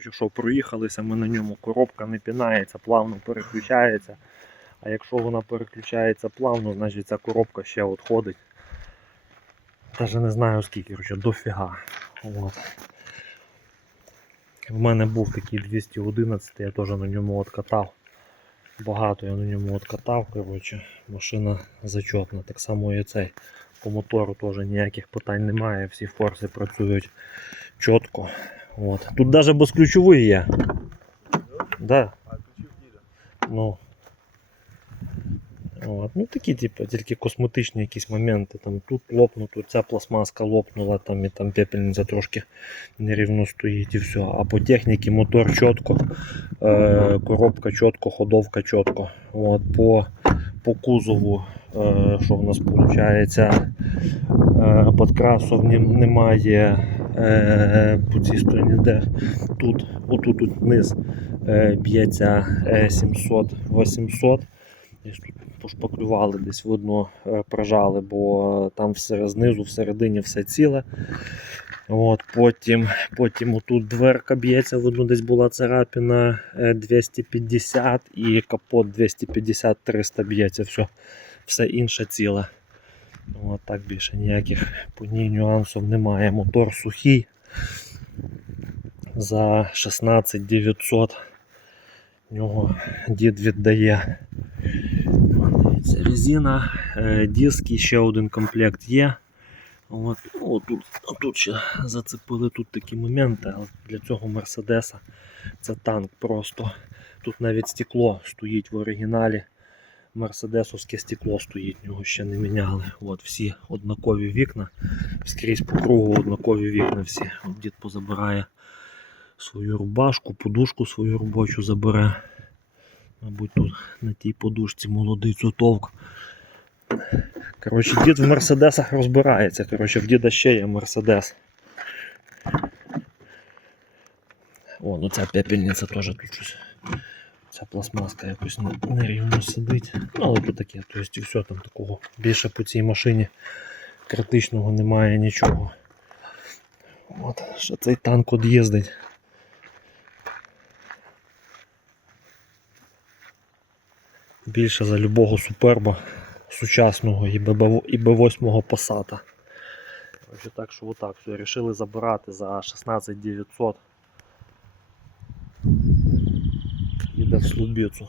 Коротше, що проїхалися ми на ньому, коробка не пінається, плавно переключається. А якщо вона переключається плавно, значить ця коробка ще от ходить. Даже не знаю скільки, коротше, дофіга. От. В мене був такий 211, я теж на ньому откатав. Багато я на ньому откатав, коротше, машина зачетна. Так само і цей. По мотору теж ніяких питань немає, всі форси працюють чітко. От. Тут навіть безключовий є. Да. Ну. От. Ну такі, типу, тільки косметичні якісь моменти. Там тут лопнуто, ця пластмаска лопнула, там і там пепельниця трошки нерівно стоїть і все. А по техніці мотор чітко, е, коробка чітко, ходовка чітко. От. По, по кузову, е, що в нас виходить, е, подкрасов нем- немає по цій стороні, де тут, отут тут вниз е, б'ється е, 700-800. Пошпаклювали, десь е, прожали, бо там все знизу, всередині все ціле. От, потім, потім отут дверка б'ється, видно, десь була царапина е, 250 і капот 250-300 б'ється. Все, все інше ціле. От так більше ніяких по ній нюансів немає. Мотор сухий за 16 900 нього дід віддає. Резина, е, диски, ще один комплект є. От, ну, тут, тут ще зацепили тут такі моменти, але для цього Мерседеса це танк просто. Тут навіть стекло стоїть в оригіналі. Мерседесовське стекло стоїть, його ще не міняли. От всі однакові вікна, скрізь по кругу однакові вікна всі. От дід позабирає свою рубашку, подушку свою робочу забере. Мабуть, тут на тій подушці молодий цутовк. Коротше, дід в Мерседесах розбирається. Коротше, в діда ще є Мерседес. О, ну ця пепельниця теж тут щось. Ця пластмаска якось нерівно сидить. Ну, але тут таке, тобто все там такого. Більше по цій машині критичного немає нічого. От, що цей танк од'їздить. Більше за любого суперба сучасного і Б8 Passat. Короче, так що отак все, рішили забирати за 16 900. Їде в Слубіцу.